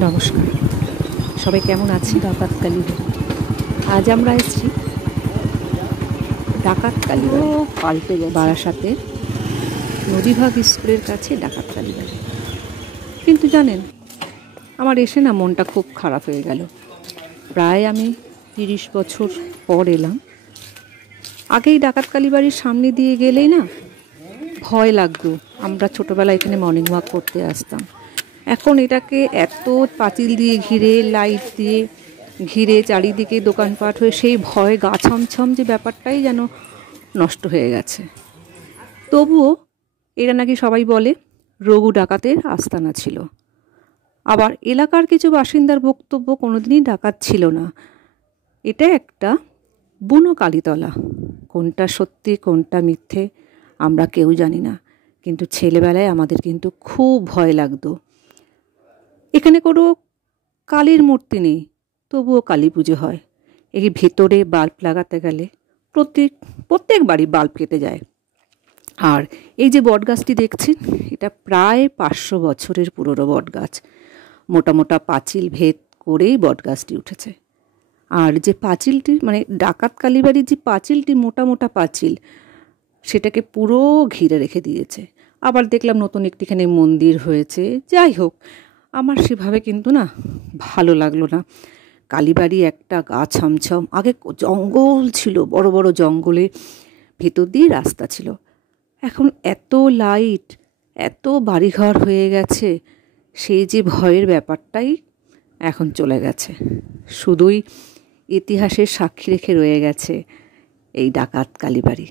নমস্কার, সবাই কেমন আছি? ডাকাত কালীবাড়ি। আজ আমরা এসেছি ডাকাত কালীবাড়ি, পাল্টে গেছে বারাসাতে নদীভাগ স্কুলের কাছে ডাকাত কালীবাড়ি। কিন্তু জানেন, আমার এসে না মনটা খুব খারাপ হয়ে গেল। প্রায় আমি 30 বছর পর এলাম। আগেই ডাকাত কালীবাড়ির সামনে দিয়ে গেলেই না ভয় লাগতো। আমরা ছোটোবেলায় এখানে মর্নিং ওয়াক করতে আসতাম। এখন এটাকে এত পাঁচিল দিয়ে ঘিরে, লাইট দিয়ে ঘিরে, চারিদিকে দোকানপাট হয়ে সেই ভয় গা ছমছম যে ব্যাপারটাই যেন নষ্ট হয়ে গেছে। তবুও এরা নাকি সবাই বলে রঘু ডাকাতের আস্তানা ছিল। আবার এলাকার কিছু বাসিন্দার বক্তব্য কোনোদিনই ডাকাত ছিল না, এটা একটা বুনো কালীতলা। কোনটা সত্যি কোনটা মিথ্যে আমরা কেউ জানি না, কিন্তু ছেলেবেলায় আমাদের কিন্তু খুব ভয় লাগতো। এখানে কোনো কালীর মূর্তি নেই, তবুও কালী পুজো হয়। এই ভেতরে বাল্ব লাগাতে গেলে প্রত্যেক বাড়ি বাল্ব কেটে যায়। আর এই যে বটগাছটি দেখছেন, এটা প্রায় 500 বছরের পুরনো বটগাছ। মোটা মোটা পাঁচিল ভেদ করেই বটগাছটি উঠেছে। আর যে পাঁচিলটি, মানে ডাকাত কালীবাড়ির যে পাঁচিলটি, মোটা মোটা পাঁচিল, সেটাকে পুরো ঘিরে রেখে দিয়েছে। আবার দেখলাম নতুন একটিখানে মন্দির হয়েছে। যাই হোক, আমার সেভাবে কিন্তু না ভালো লাগলো না। কালীবাড়ি একটা গা ছমছম, আগে জঙ্গল ছিল, বড় বড় জঙ্গলে ভেতর দিয়ে রাস্তা ছিল। এখন এত লাইট, এত বাড়িঘর হয়ে গেছে, সেই যে ভয়ের ব্যাপারটাই এখন চলে গেছে। শুধুই ইতিহাসের সাক্ষী রেখে রয়ে গেছে এই ডাকাত কালীবাড়ি।